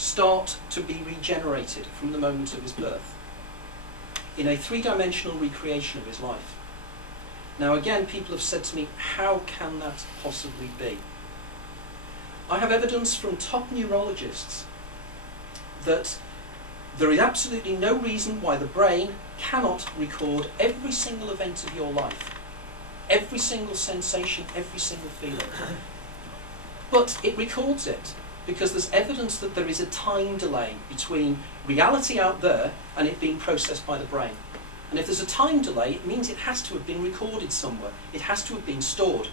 start to be regenerated from the moment of his birth in a three-dimensional recreation of his life. Now again, people have said to me, how can that possibly be? I have evidence from top neurologists that there is absolutely no reason why the brain cannot record every single event of your life, every single sensation, every single feeling. But it records it because there's evidence that there is a time delay between reality out there and it being processed by the brain. And if there's a time delay, it means it has to have been recorded somewhere. It has to have been stored.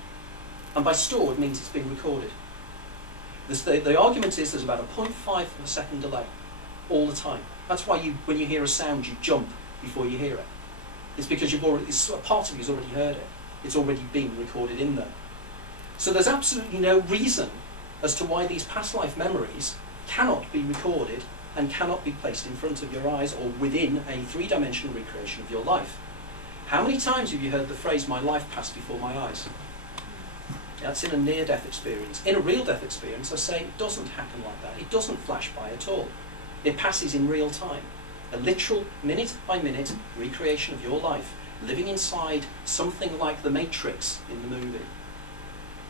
And by stored means it's been recorded. The argument is there's about a 0.5 of a second delay all the time. That's why when you hear a sound, you jump before you hear it. It's because a part of you's already heard it. It's already been recorded in there. So there's absolutely no reason as to why these past life memories cannot be recorded and cannot be placed in front of your eyes or within a three-dimensional recreation of your life. How many times have you heard the phrase, "my life passed before my eyes"? That's in a near-death experience. In a real death experience, I say it doesn't happen like that. It doesn't flash by at all. It passes in real time. A literal minute-by-minute recreation of your life, living inside something like the Matrix in the movie.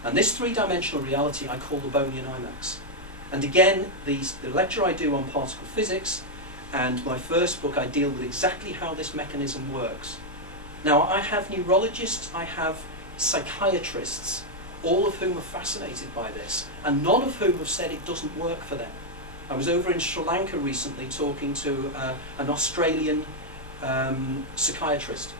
And this three-dimensional reality I call the Bonian IMAX. And again, the lecture I do on particle physics and my first book, I deal with exactly how this mechanism works. Now, I have neurologists, I have psychiatrists, all of whom are fascinated by this, and none of whom have said it doesn't work for them. I was over in Sri Lanka recently talking to an Australian psychiatrist,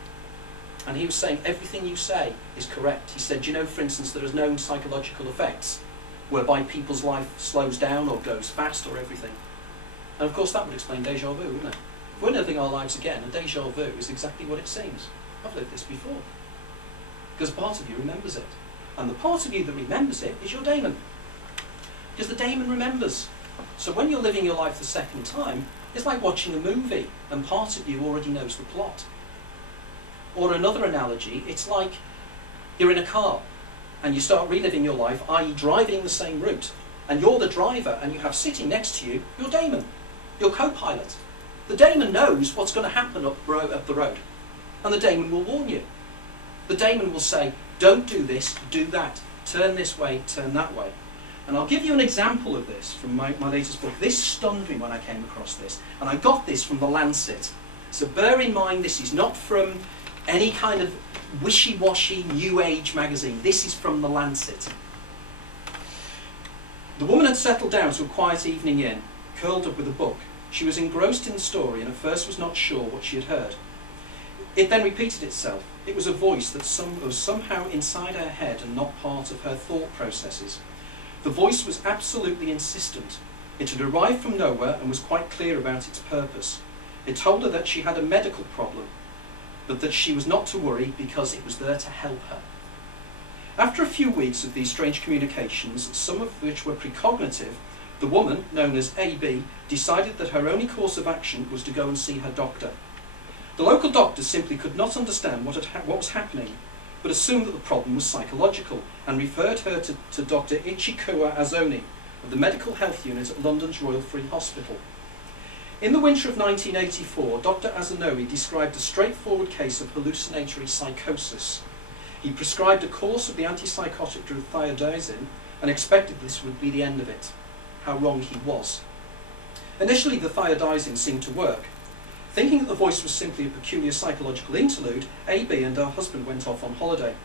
and he was saying everything you say is correct. He said, you know, for instance, there is known psychological effects whereby people's life slows down or goes fast or everything. And of course that would explain déjà vu, wouldn't it? If we're living our lives again, a déjà vu is exactly what it seems. I've lived this before. Because part of you remembers it. And the part of you that remembers it is your daemon. Because the daemon remembers. So when you're living your life the second time, it's like watching a movie and part of you already knows the plot. Or another analogy, it's like you're in a car and you start reliving your life, i.e. driving the same route, and you're the driver and you have sitting next to you your daemon, your co-pilot. The daemon knows what's going to happen up the road, and the daemon will warn you. The daemon will say, don't do this, do that, turn this way, turn that way. And I'll give you an example of this from my latest book. This stunned me when I came across this, and I got this from The Lancet. So bear in mind, this is not from any kind of wishy-washy New Age magazine. This is from The Lancet. The woman had settled down to a quiet evening inn, curled up with a book. She was engrossed in the story and at first was not sure what she had heard. It then repeated itself. It was a voice that was somehow inside her head and not part of her thought processes. The voice was absolutely insistent. It had arrived from nowhere and was quite clear about its purpose. It told her that she had a medical problem, but that she was not to worry because it was there to help her. After a few weeks of these strange communications, some of which were precognitive, the woman, known as AB, decided that her only course of action was to go and see her doctor. The local doctor simply could not understand what was happening, but assumed that the problem was psychological and referred her to Dr. Ichikuwa Azoni of the Medical Health Unit at London's Royal Free Hospital. In the winter of 1984, Dr. Azanowi described a straightforward case of hallucinatory psychosis. He prescribed a course of the antipsychotic drug thiazide and expected this would be the end of it. How wrong he was. Initially, the thiazide seemed to work. Thinking that the voice was simply a peculiar psychological interlude, AB and her husband went off on holiday.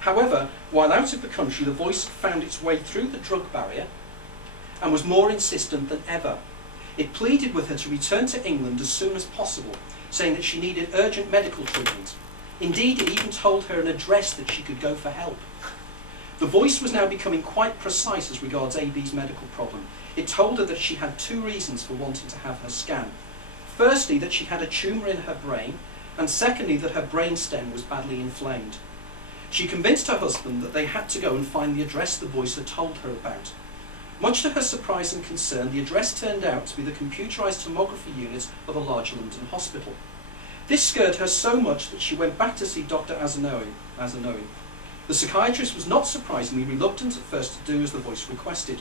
However, while out of the country, the voice found its way through the drug barrier and was more insistent than ever. It pleaded with her to return to England as soon as possible, saying that she needed urgent medical treatment. Indeed, it even told her an address that she could go for help. The voice was now becoming quite precise as regards AB's medical problem. It told her that she had two reasons for wanting to have her scan. Firstly, that she had a tumour in her brain, and secondly, that her brainstem was badly inflamed. She convinced her husband that they had to go and find the address the voice had told her about. Much to her surprise and concern, the address turned out to be the computerised tomography unit of a large London hospital. This scared her so much that she went back to see Dr. Azanowi. The psychiatrist was not surprisingly reluctant at first to do as the voice requested.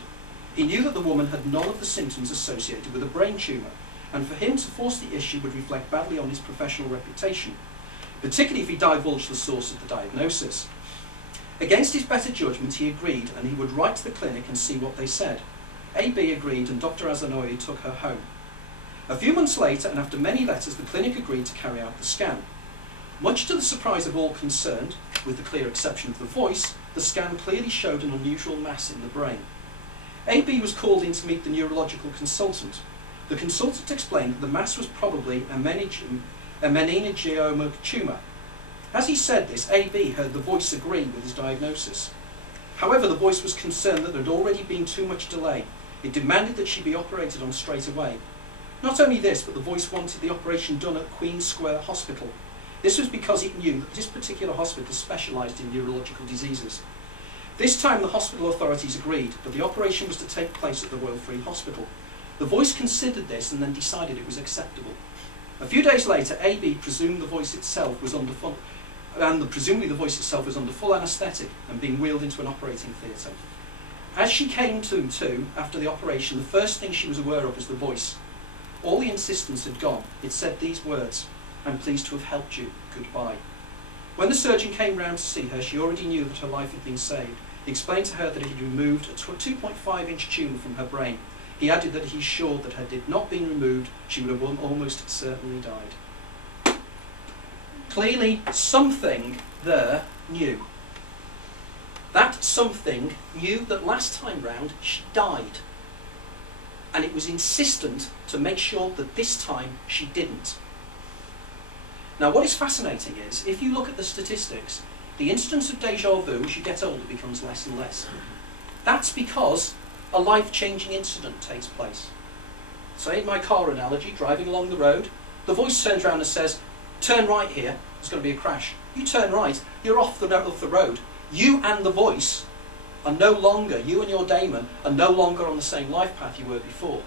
He knew that the woman had none of the symptoms associated with a brain tumour, and for him to force the issue would reflect badly on his professional reputation, particularly if he divulged the source of the diagnosis. Against his better judgment, he agreed, and he would write to the clinic and see what they said. AB agreed, and Dr. Azanoy took her home. A few months later, and after many letters, the clinic agreed to carry out the scan. Much to the surprise of all concerned, with the clear exception of the voice, the scan clearly showed an unusual mass in the brain. AB was called in to meet the neurological consultant. The consultant explained that the mass was probably a meningioma tumour. As he said this, AB heard the voice agree with his diagnosis. However, the voice was concerned that there had already been too much delay. It demanded that she be operated on straight away. Not only this, but the voice wanted the operation done at Queen Square Hospital. This was because it knew that this particular hospital specialised in neurological diseases. This time the hospital authorities agreed, but the operation was to take place at the Royal Free Hospital. The voice considered this and then decided it was acceptable. A few days later, AB presumed the voice itself was under full anaesthetic and being wheeled into an operating theatre. As she came to after the operation, the first thing she was aware of was the voice. All the insistence had gone. It said these words: "I'm pleased to have helped you. Goodbye." When the surgeon came round to see her, she already knew that her life had been saved. He explained to her that he had removed a 2.5-inch tumour from her brain. He added that he's sure that had it not been removed, she would have almost certainly died. Clearly, something there knew. That something knew that last time round she died. And it was insistent to make sure that this time she didn't. Now, what is fascinating is, if you look at the statistics, the incidence of déjà vu as you get older becomes less and less. That's because a life-changing incident takes place. Say in my car analogy, driving along the road, the voice turns around and says, "Turn right here, there's going to be a crash." You turn right, you're off the road. You and the voice are no longer, you and your Daemon are no longer on the same life path you were before.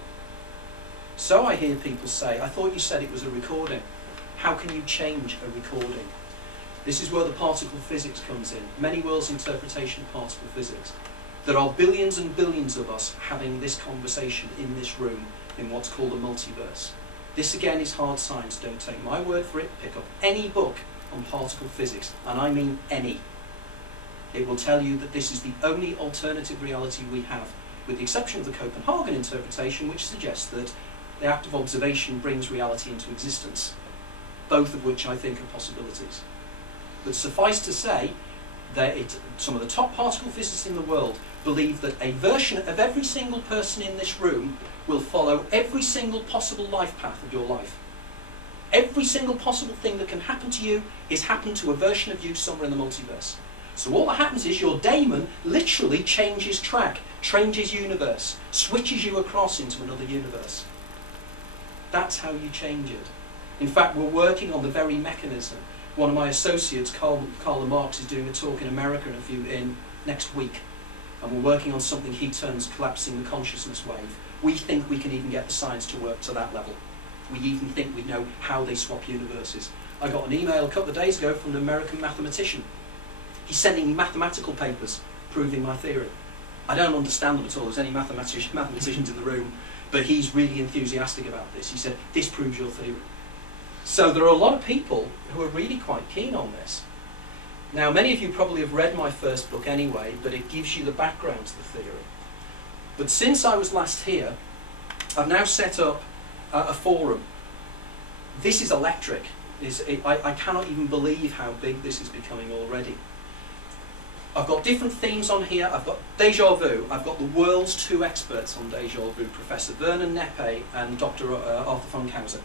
So I hear people say, "I thought you said it was a recording." How can you change a recording? This is where the particle physics comes in. Many worlds interpretation of particle physics. There are billions and billions of us having this conversation in this room in what's called a multiverse. This again is hard science, don't take my word for it. Pick up any book on particle physics, and I mean any. It will tell you that this is the only alternative reality we have, with the exception of the Copenhagen interpretation, which suggests that the act of observation brings reality into existence, both of which I think are possibilities. But suffice to say, some of the top particle physicists in the world believe that a version of every single person in this room will follow every single possible life path of your life. Every single possible thing that can happen to you is happened to a version of you somewhere in the multiverse. So all that happens is your Daemon literally changes track, changes universe, switches you across into another universe. That's how you change it. In fact, we're working on the very mechanism. One of my associates, Karl Marx, is doing a talk in America in next week. And we're working on something he terms collapsing the consciousness wave. We think we can even get the science to work to that level. We even think we know how they swap universes. I got an email a couple of days ago from an American mathematician. He's sending me mathematical papers proving my theory. I don't understand them at all. There's any mathematicians in the room, but he's really enthusiastic about this. He said, "This proves your theory." So there are a lot of people who are really quite keen on this. Now, many of you probably have read my first book anyway, but it gives you the background to the theory. But since I was last here, I've now set up a forum. This is electric. I cannot even believe how big this is becoming already. I've got different themes on here. I've got déjà vu. I've got the world's two experts on déjà vu, Professor Vernon Neppe and Dr. Arthur Funkhauser,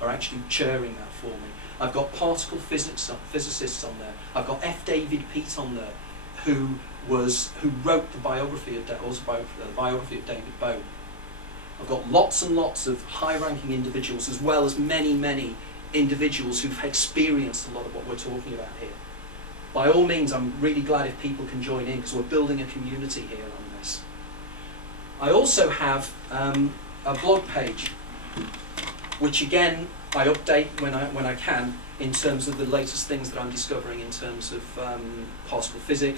are actually chairing that for me. I've got particle physicists on there. I've got F. David Peake on there, who wrote the biography of David Bowie. I've got lots and lots of high-ranking individuals, as well as many, many individuals who've experienced a lot of what we're talking about here. By all means, I'm really glad if people can join in, because we're building a community here on this. I also have a blog page, which again I update when I can, in terms of the latest things that I'm discovering in terms of particle physics,